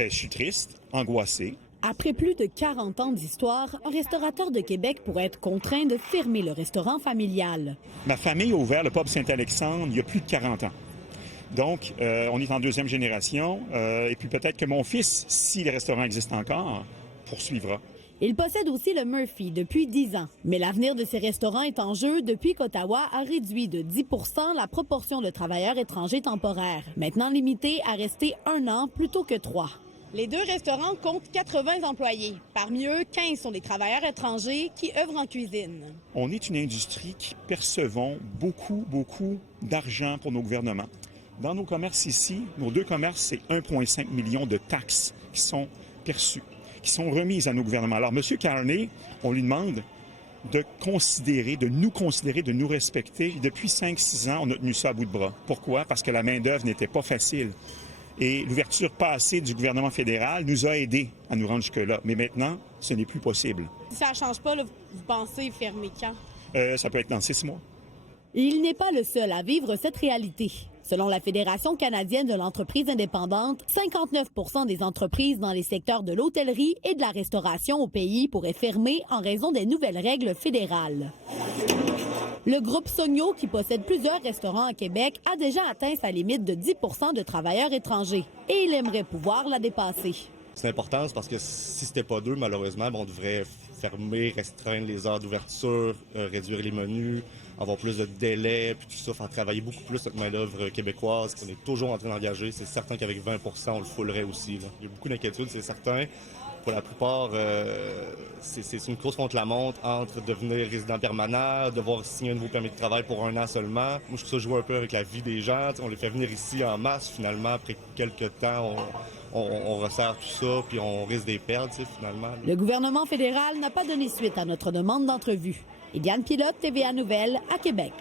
Bien, je suis triste, angoissé. Après plus de 40 ans d'histoire, un restaurateur de Québec pourrait être contraint de fermer le restaurant familial. Ma famille a ouvert le pub Saint-Alexandre il y a plus de 40 ans. Donc, on est en deuxième génération. Et puis peut-être que mon fils, si le restaurant existe encore, poursuivra. Il possède aussi le Murphy depuis 10 ans. Mais l'avenir de ces restaurants est en jeu depuis qu'Ottawa a réduit de 10 % la proportion de travailleurs étrangers temporaires, maintenant limitée à rester 1 an plutôt que 3. Les 2 restaurants comptent 80 employés. Parmi eux, 15 sont des travailleurs étrangers qui œuvrent en cuisine. On est une industrie qui percevons beaucoup d'argent pour nos gouvernements. Dans nos commerces ici, nos 2 commerces, c'est 1,5 million de taxes qui sont perçues, qui sont remises à nos gouvernements. Alors, M. Carney, on lui demande de nous respecter. Depuis 5-6 ans, on a tenu ça à bout de bras. Pourquoi? Parce que la main-d'œuvre n'était pas facile. Et l'ouverture passée du gouvernement fédéral nous a aidés à nous rendre jusque-là. Mais maintenant, ce n'est plus possible. Si ça ne change pas, là, vous pensez fermer quand? Ça peut être dans 6 mois. Et il n'est pas le seul à vivre cette réalité. Selon la Fédération canadienne de l'entreprise indépendante, 59 % des entreprises dans les secteurs de l'hôtellerie et de la restauration au pays pourraient fermer en raison des nouvelles règles fédérales. Le groupe Sogno, qui possède plusieurs restaurants à Québec, a déjà atteint sa limite de 10 % de travailleurs étrangers et il aimerait pouvoir la dépasser. C'est important parce que si c'était pas 2, malheureusement, on devrait fermer, restreindre les heures d'ouverture, réduire les menus, avoir plus de délais, puis tout ça, faire travailler beaucoup plus notre main-d'œuvre québécoise. On est toujours en train d'engager. C'est certain qu'avec 20 % on le foulerait aussi, là. Il y a beaucoup d'inquiétudes, c'est certain. Pour la plupart, c'est une course contre la montre entre devenir résident permanent, devoir signer un nouveau permis de travail pour 1 an seulement. Moi, je trouve ça jouer un peu avec la vie des gens. T'sais, on les fait venir ici en masse, finalement. Après quelques temps, on resserre tout ça, puis on risque de les perdre, finalement. Le gouvernement fédéral n'a pas donné suite à notre demande d'entrevue. Éliane Pilote, TVA Nouvelles, à Québec.